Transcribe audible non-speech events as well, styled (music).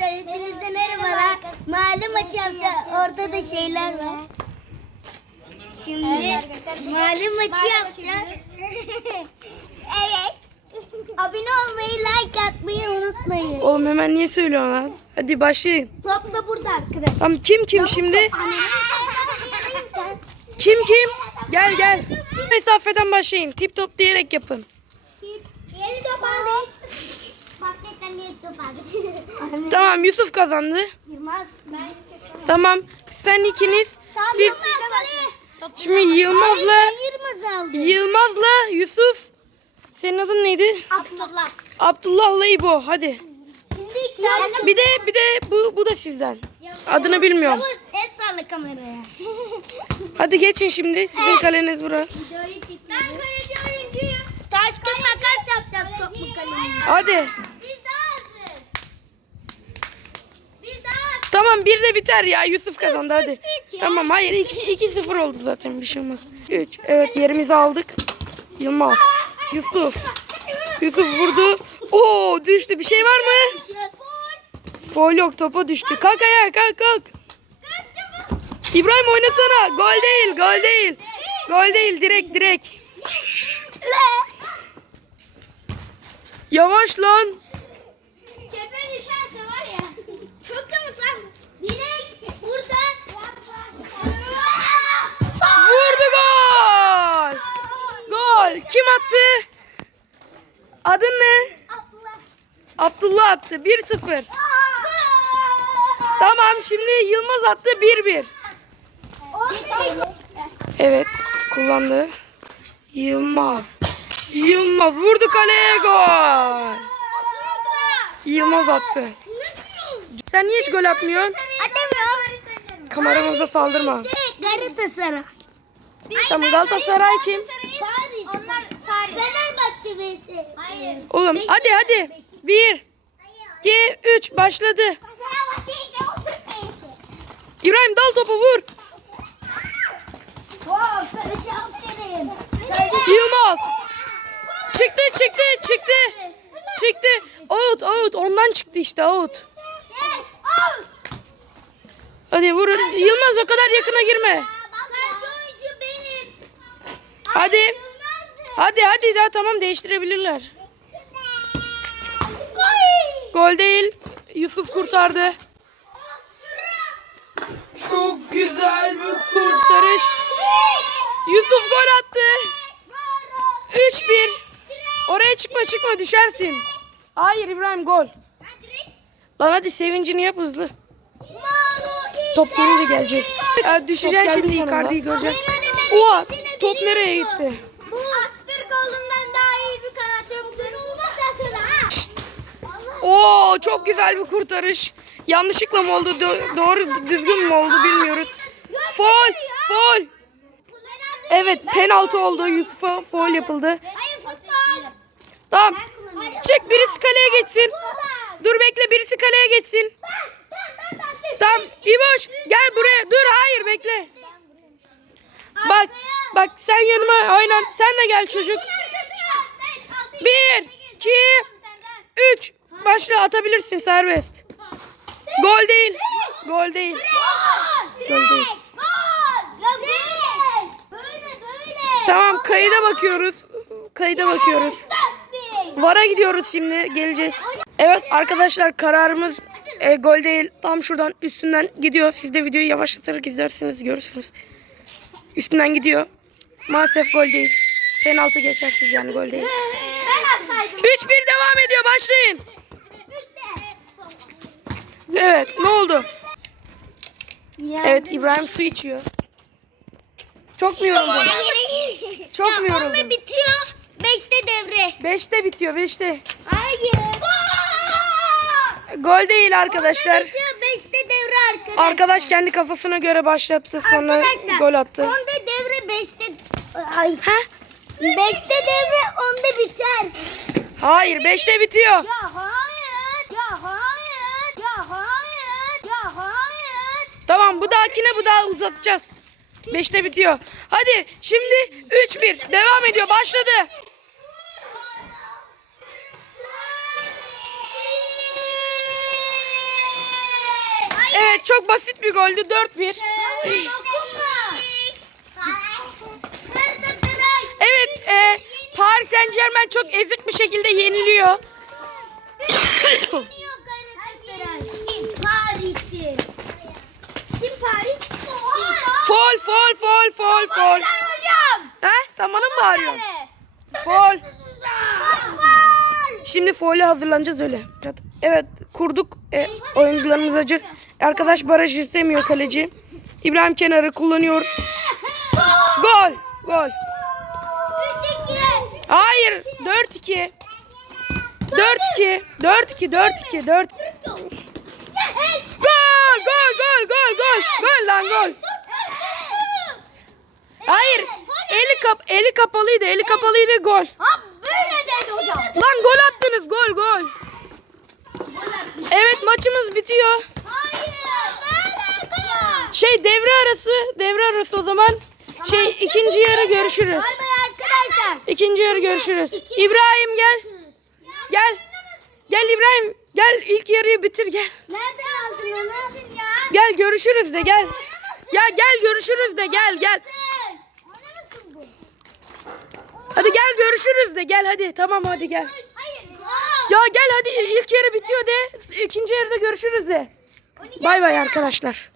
Arkadaşlar hepinize merhabalar. Mahalle maçı yapacağız. Orada da şeyler var. Şimdi mahalle maçı yapacağız. evet. Abone olmayı, like atmayı unutmayın. Oğlum hemen niye söylüyorsun lan? Hadi başlayın. Top da burada arkadaşlar. Tamam kim kim şimdi? Kim kim? Gel gel. Mesafeden başlayın. Tip top diyerek yapın. Yeni top aldık. Pakletten yeni top aldık. Tamam Yusuf kazandı. Yılmaz. Tamam sen ikiniz siz şimdi Yılmaz'la. Yılmaz'la Yusuf senin adın neydi? Abdullah. Abdullah'la İbo hadi. Şimdi Bir de bir de bu bu da sizden. Adını bilmiyorum. El salla kameraya. (laughs) Hadi geçin şimdi. Sizin kaleniz bura. ben kaleci oyuncuyum. Taş kıt makas yapacağız top mu kaleye? Hadi. Biz daha hazır. Biz daha Tamam bir de biter ya. Yusuf kazandı hadi. Tamam hayır 2-0 oldu zaten bir şey olmaz. 3. Evet yerimizi aldık. Yılmaz. Yusuf. Yusuf vurdu. Oo düştü. Bir şey var mı? Foul yok topa düştü. Kalk ayağa kalk kalk. İbrahim oynasana. Gol değil gol değil. Gol değil direkt direkt. Yavaş lan. Kepe düşerse var ya. Çok komik lan. Direkt buradan. Vurdu gol. Gol. Kim attı? Adın ne? Abdullah. Abdullah attı. 1-0. Tamam şimdi Yılmaz attı 1-1. Evet kullandı. Yılmaz. Yılmaz vurdu kaleye gol. Yılmaz attı. Sen niye hiç gol atmıyorsun? Kameramıza saldırma. Galatasaray. Tamam Galatasaray kim? Hayır. Oğlum hadi hadi. 1 2 3 başladı. Fenerbahçe ise o Türk vs. İbrahim dal topu vur. Yılmaz. Çıktı çıktı çıktı. Çıktı. Out out ondan çıktı işte out. Hadi vurun. Yılmaz o kadar yakına girme. Kaleci oyuncu benim. Hadi. Hadi hadi daha tamam değiştirebilirler. Gol değil. Yusuf kurtardı. Çok güzel bir kurtarış. Yusuf gol attı. 3-1. Oraya çıkma çıkma düşersin. Hayır İbrahim gol. Lan hadi sevincini yap hızlı. Top gelince gelecek. Ya düşeceksin şimdi Icardi'yi göreceksin. Oha top nereye gitti? Oo çok güzel bir kurtarış. Yanlışlıkla mı oldu? do- doğru düzgün mü oldu bilmiyoruz. Foul, foul. Evet penaltı oldu. Yusuf'a foul yapıldı. Tamam. Çık birisi kaleye geçsin. Dur bekle birisi kaleye geçsin. Tamam İboş gel buraya. Dur hayır bekle. Bak bak sen yanıma oynan. Sen de gel çocuk. Bir. Başla atabilirsin serbest. Gol değil. Gol değil. Gol değil. Böyle böyle. Tamam kayıda bakıyoruz. Kayıda bakıyoruz. Vara gidiyoruz şimdi. Geleceğiz. Evet arkadaşlar kararımız e, gol değil. Tam şuradan üstünden gidiyor. Siz de videoyu yavaşlatarak izlersiniz görürsünüz. Üstünden gidiyor. Maalesef gol değil. Penaltı geçersiz yani gol değil. Ben atsaydım. 3-1 devam ediyor. Başlayın. Evet ne oldu? Evet İbrahim su içiyor. Çok mu yoruldun? Çok mu yoruldun? bitiyor. Beşte devre. 5'te bitiyor 5'te. Hayır. Gol değil arkadaşlar. Bitiyor. Beşte devre arkadaşlar. Arkadaş kendi kafasına göre başlattı sonra Arkadaşlar, gol attı. Onda devre beşte... Ay. Ha? Beşte devre onda biter. Hayır 5'te bitiyor. Ya hayır. Ya hayır. Ya hayır. Ya hayır. Tamam bu dahakine bu daha uzatacağız. 5'te bitiyor. Hadi şimdi 3-1 devam ediyor başladı. Evet çok basit bir goldü 4-1. Evet e, Paris Saint Germain çok ezik bir şekilde yeniliyor. Paris'i. Kim Paris? Fol fol fol fol fol. He sen bana mı bağırıyorsun? Fol. Şimdi foil'e hazırlanacağız öyle. Evet kurduk. E, oyuncularımız acır. Arkadaş baraj istemiyor kaleci. İbrahim kenarı kullanıyor. Gol. Gol. Hayır. 4-2. 4-2. 4-2. 4-2. 4 Gol. Gol. Gol. Gol. Gol. Gol lan gol. Hayır. Eli kap eli kapalıydı. Eli kapalıydı gol. Ha böyle dedi hocam. Lan gol attınız. Gol gol. Evet maçımız bitiyor. Şey devre arası. Devre arası o zaman. Şey ikinci yarı görüşürüz. İkinci yarı görüşürüz. İbrahim gel. Gel. Gel İbrahim. Gel ilk yarıyı bitir gel. Nereden aldın onu? Gel görüşürüz de gel. Ya gel görüşürüz de gel gel. Oynamasın bu. Hadi gel görüşürüz de gel hadi. Tamam hadi gel. Hayır. Ya gel hadi ilk yarı bitiyor de. İkinci yarıda görüşürüz de. Bay bay arkadaşlar.